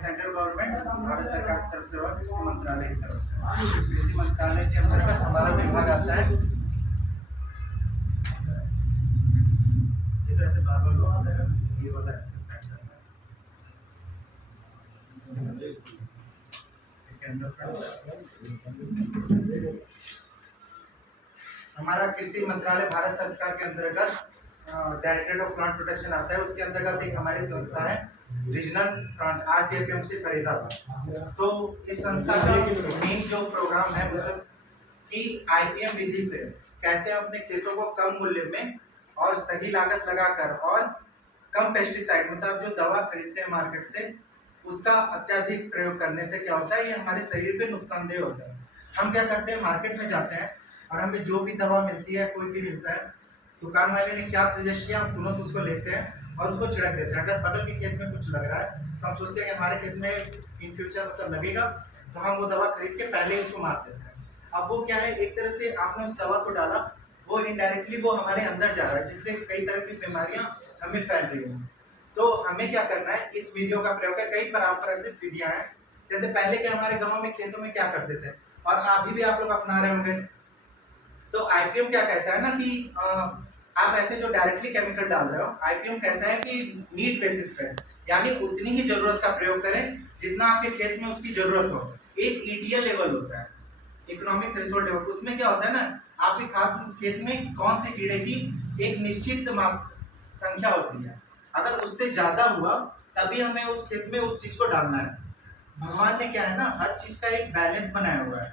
Central government Bharat सरकार की तरफ से और कृषि मंत्रालय की तरफ से। कृषि मंत्रालय के अंतर्गत हमारा विभाग आता है। इधर से बार बार ये वाला ऐसे हमारा कृषि मंत्रालय भारत सरकार के अंतर्गत डायरेक्टरेट ऑफ प्लांट प्रोटेक्शन आता है। उसके अंतर्गत एक हमारी संस्था है रीजनल प्लांट RCPMC फरीदाबाद। तो इस संस्था का मेन जो प्रोग्राम है मतलब कि IPM विधि से कैसे अपने खेतों को कम मूल्य में और सही लागत लगाकर और कम पेस्टिसाइड मतलब जो दवा खरीदते हैं मार्केट से उसका अत्यधिक प्रयोग करने से क्या होता है, ये हमारे शरीर पे नुकसानदेह होता है। हम क्या करते हैं, मार्केट में जाते हैं और हमें जो भी दवा मिलती है, कोई भी मिलता है, दुकान वाले ने क्या सजेस्ट किया हम तुरंत उसको लेते हैं और उसको छिड़क देते हैं। अगर बगल के खेत में कुछ लग रहा है तो हम सोचते हैं कि हमारे खेत में इन फ्यूचर मतलब लगेगा, तो हम वो दवा खरीद के पहले ही उसको मार देते हैं। अब वो क्या है, एक तरह से आपने उस दवा को डाला, वो इनडायरेक्टली वो हमारे अंदर जा रहा है, जिससे कई तरह की बीमारियां हमें फैल रही हैं। तो हमें क्या करना है, इस विधियों का प्रयोग कर कई पारंपरिक विधियां हैं। जैसे पहले के हमारे गाँव में खेतों में क्या करते थे और अभी भी आप लोग अपना रहे होंगे, तो IPM क्या कहता है ना कि आप ऐसे जो डायरेक्टली केमिकल डाल रहे हो, IPM कहता है कि नीड बेसिस पे, यानी उतनी ही जरूरत का प्रयोग करें जितना आपके खेत में उसकी जरूरत हो। एक ETL लेवल होता है, इकोनॉमिक थ्रेशोल्ड लेवल। उसमें क्या होता है ना, आपके खेत में कौन से कीड़े की एक निश्चित संख्या होती है, अगर उससे ज्यादा हुआ तभी हमें उस खेत में उस चीज को डालना है। भगवान ने क्या है ना, हर चीज का एक बैलेंस बनाया हुआ है।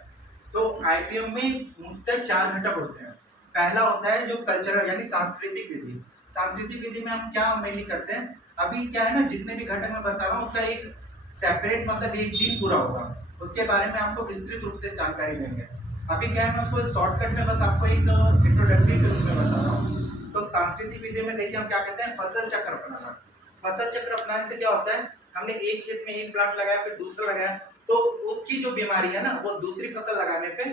तो IPM में मुख्यतः 4 घटक होते हैं। पहला होता है जो कल्चरल यानी सांस्कृतिक विधि। सांस्कृतिक विधि में हम क्या मेनली करते हैं, अभी क्या है ना, जितने भी घटक मैं बता रहा हूँ उसका एक सेपरेट मतलब एक दिन पूरा होगा, उसके बारे में आपको विस्तृत रूप से जानकारी देंगे। अभी क्या है, मैं उसको शॉर्टकट में बस आपको एक इंट्रोडक्टरी के रूप में बता रहा हूँ। तो सांस्कृतिक विधि में देखिए हम क्या कहते हैं, फसल चक्र अपनाना। फसल चक्र अपनाने से क्या होता है, हमने एक खेत में एक प्लांट लगाया फिर दूसरा लगाया, तो उसकी जो बीमारी है ना वो दूसरी फसल लगाने पे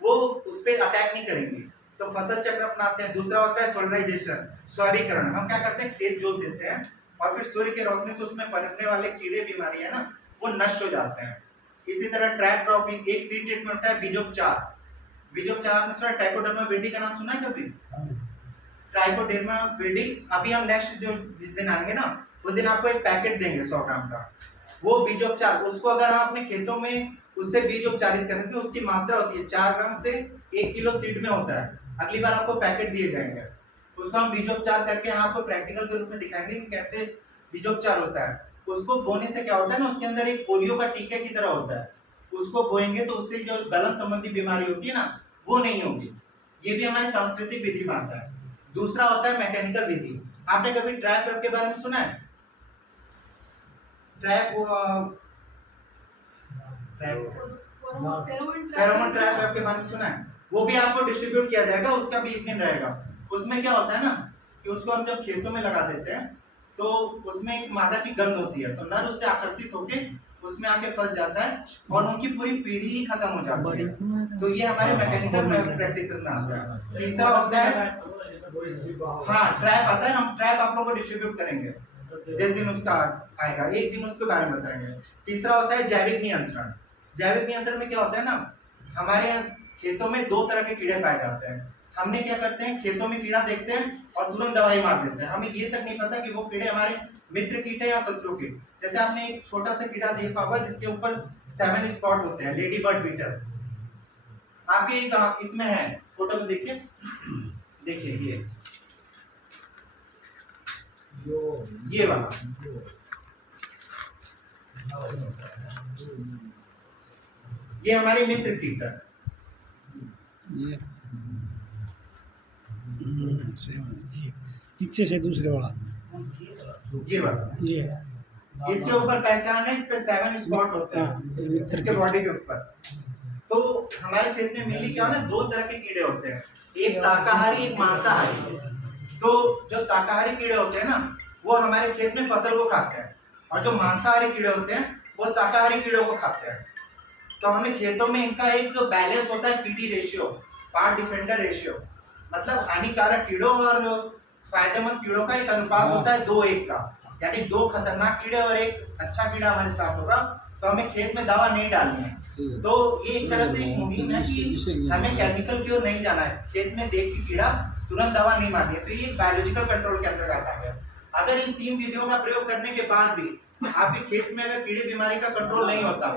वो उस पर अटैक नहीं करेंगी, तो फसल चक्र अपनाते हैं। दूसरा होता है सोलराइजेशन, सौरीकरण। हम क्या करते हैं, खेत जोत देते हैं और फिर सूर्य की रोशनी से उसमें पनपने वाले कीड़े बीमारी है ना वो नष्ट हो जाते हैं। इसी तरह ट्रैप क्रॉपिंग, एक सीड ट्रीटमेंट होता है बीजोपचार। बीजोपचार आपने सुना, ट्राइकोडर्मा विरिडी का नाम सुना है कभी? ट्राइकोडर्मा विरिडी, अभी हम नेक्स्ट जो जिस दिन आएंगे ना उस दिन आपको एक पैकेट देंगे 100 ग्राम का, वो बीजोपचार। उसको अगर आप अपने खेतों में उससे बीज उपचारित करेंगे, उसकी मात्रा होती है 4 ग्राम से 1 किलो सीड में होता है। अगली बार आपको पैकेट दिए जाएंगे, उसको हम बीजोपचार करके आपको प्रैक्टिकल के रूप में दिखाएंगे कि कैसे बीजोपचार होता है। उसको बोने से क्या होता है ना, उसके अंदर एक पोलियो का टीके की तरह होता है, उसको बोएंगे तो उससे जो गलन संबंधी बीमारी होती है ना वो नहीं होगी। ये भी हमारी सांस्कृतिक विधि में आता है। दूसरा होता है मैकेनिकल विधि। आपने कभी ट्रैप वेब के बारे में सुना है? ट्रैप फेरोमोन ट्रैप आपके बारे में सुना है? वो भी आपको डिस्ट्रीब्यूट किया जाएगा, उसका भी एक दिन रहेगा। उसमें क्या होता है ना कि उसको हम जब खेतों में लगा देते हैं तो उसमें एक मादा की गंध होती है, तो नर उससे आकर्षित होके उसमें आके फंस जाता है और उनकी पूरी पीढ़ी ही खत्म हो जाती है। तो ये हमारे मैकेनिकल प्रैक्टिसेस में आता है। तीसरा होता है, हाँ ट्रैप आता है, हम ट्रैप आप लोगों को डिस्ट्रीब्यूट करेंगे जिस दिन उसका आएगा, एक दिन उसके बारे में बताएंगे। तीसरा होता है जैविक नियंत्रण। जैविक नियंत्रण में क्या होता है ना, हमारे खेतों में 2 तरह के कीड़े पाए जाते हैं। हमने क्या करते हैं, खेतों में कीड़ा देखते हैं और तुरंत दवाई मार देते हैं। हमें ये तक नहीं पता कि वो कीड़े हमारे मित्र कीट है या शत्रु कीट। जैसे आपने एक छोटा सा कीड़ा देखा होगा जिसके ऊपर 7 स्पॉट होते हैं, लेडी बर्ड बीटल। आपके इसमें है, फोटो में देखिए, देखिए ये वाला, ये हमारी मित्र कीट है। पीछे से दूसरे वाला, ये वाला, ये इसके ऊपर पहचान है, इस पे 7 स्पॉट होते हैं इसके बॉडी के ऊपर। तो हमारे खेत में मेनली क्या है ना, 2 तरह के कीड़े होते हैं, एक शाकाहारी एक मांसाहारी। तो जो शाकाहारी कीड़े होते हैं ना वो हमारे खेत में फसल को खाते हैं, और जो मांसाहारी कीड़े होते हैं वो शाकाहारी कीड़ों को खाते हैं। तो हमें खेतों में इनका एक बैलेंस होता है, PT ratio, part defender ratio, मतलब हानिकारक कीड़ों और फायदेमंद कीड़ों का एक अनुपात होता है 2:1 का। यानी 2 खतरनाक कीड़े और एक अच्छा कीड़ा हमारे साथ होगा, तो हमें खेत में दवा नहीं डालनी है। तो ये एक तरह से एक मुहिम है कि हमें केमिकल की ओर नहीं जाना है, खेत में देख के कीड़ा तुरंत दवा नहीं मारनी है। तो ये बायोलॉजिकल कंट्रोल के अंतर्गत आता है। अगर इन 3 विधियों का प्रयोग करने के बाद भी आपके खेत में अगर कीड़े बीमारी का कंट्रोल नहीं होता,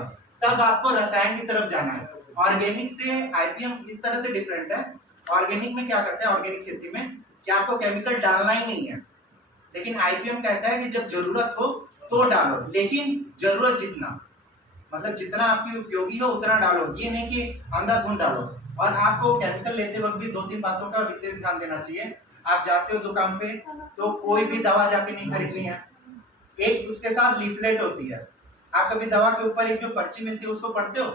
तब आपको रसायन की तरफ जाना है। ऑर्गेनिक से आईपीएम इस तरह से डिफरेंट है। ऑर्गेनिक में क्या करते हैं, ऑर्गेनिक खेती में कि आपको केमिकल डालना ही नहीं है, लेकिन आईपीएम कहता है कि जब जरूरत हो तो डालो, लेकिन जरूरत जितना, मतलब जितना आपकी उपयोगी हो उतना डालो, ये नहीं कि अंधाधुंध डालो। और आपको केमिकल लेते वक्त भी 2-3 बातों का विशेष ध्यान देना चाहिए। आप जाते हो दुकान पे तो कोई भी दवा जाके नहीं खरीदनी है, एक उसके साथ लीफलेट होती है। आप कभी दवा के ऊपर एक जो पर्ची मिलती है उसको पढ़ते हो?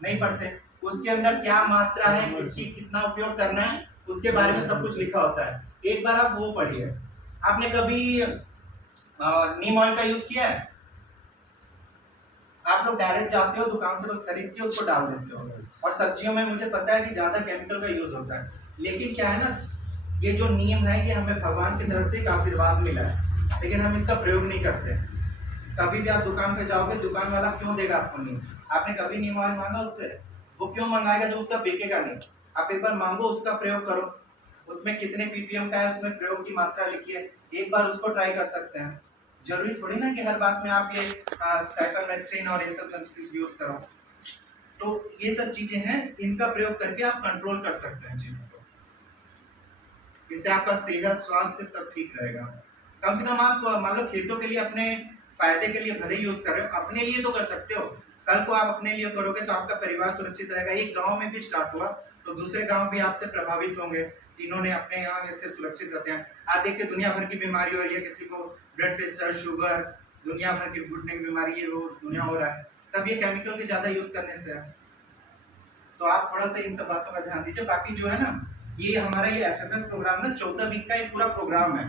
नहीं पढ़ते। उसके अंदर क्या मात्रा है, किसकी कितना उपयोग करना है, उसके बारे में सब कुछ लिखा होता है। एक बार आप वो पढ़िए। आपने कभी नीम ऑयल का यूज किया है? आप लोग डायरेक्ट जाते हो दुकान से, बस खरीद के उसको डाल देते हो। और सब्जियों में मुझे पता है कि ज्यादा केमिकल का यूज होता है, लेकिन क्या है ना, ये जो नीम है ये हमें भगवान की तरफ से एक आशीर्वाद मिला है, लेकिन हम इसका प्रयोग नहीं करते। कभी भी आप दुकान पे जाओगे, दुकान वाला क्यों देगा आपको नीम? आपने कभी नीम ऑयल मांगा उससे? वो क्यों मंगाएगा जब उसका बिकेगा नहीं? आप एक बार मांगो, उसका प्रयोग करो, उसमें कितने पीपीएम का है, उसमें प्रयोग की मात्रा लिखी है, एक बार उसको ट्राई कर सकते हैं। जरूरी थोड़ी ना कि हर बात में आप ये साइपरमेथ्रिन और ये सब यूज करो। तो ये सब चीजें हैं, इनका प्रयोग करके आप कंट्रोल कर सकते हैं चीजों को। इससे आपका सेहत स्वास्थ्य सब ठीक रहेगा। कम से कम आप मान लो खेतों के लिए अपने फायदे के लिए भले यूज कर रहे हो, अपने लिए तो कर सकते हो। कल को आप अपने लिए करोगे तो आपका परिवार सुरक्षित रहेगा। ये गांव में भी स्टार्ट हुआ तो दूसरे गांव भी आपसे प्रभावित होंगे, इन्होंने अपने यहाँ ऐसे सुरक्षित रहते हैं। आज देखिए दुनिया भर की बीमारी हो रही है, किसी को ब्लड प्रेशर, शुगर, दुनिया भर की घुटने की बीमारी, ये वो दुनिया हो रहा है, सब ये केमिकल के ज्यादा यूज करने से है। तो आप थोड़ा सा इन सब बातों का ध्यान दीजिए। बाकी जो है ना, ये हमारा ये एफएफएस प्रोग्राम ना 14 वीक का एक पूरा प्रोग्राम है।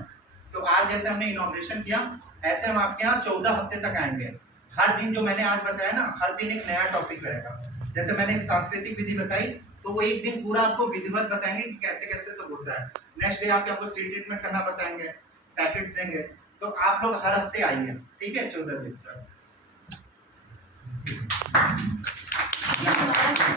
तो आज जैसे हमने इनॉग्रेशन किया, ऐसे हम आपके यहाँ 14 हफ्ते तक आएंगे। हर दिन जो मैंने आज बताया ना, हर दिन एक नया टॉपिक रहेगा। जैसे मैंने सांस्कृतिक विधि बताई, तो वो एक दिन पूरा आपको विधिवत बताएंगे कि कैसे कैसे सब होता है। नेक्स्ट डे आपको सीड ट्रीटमेंट करना बताएंगे, पैकेट्स देंगे। तो आप लोग हर हफ्ते आइए, ठीक है, 14 वीक तक।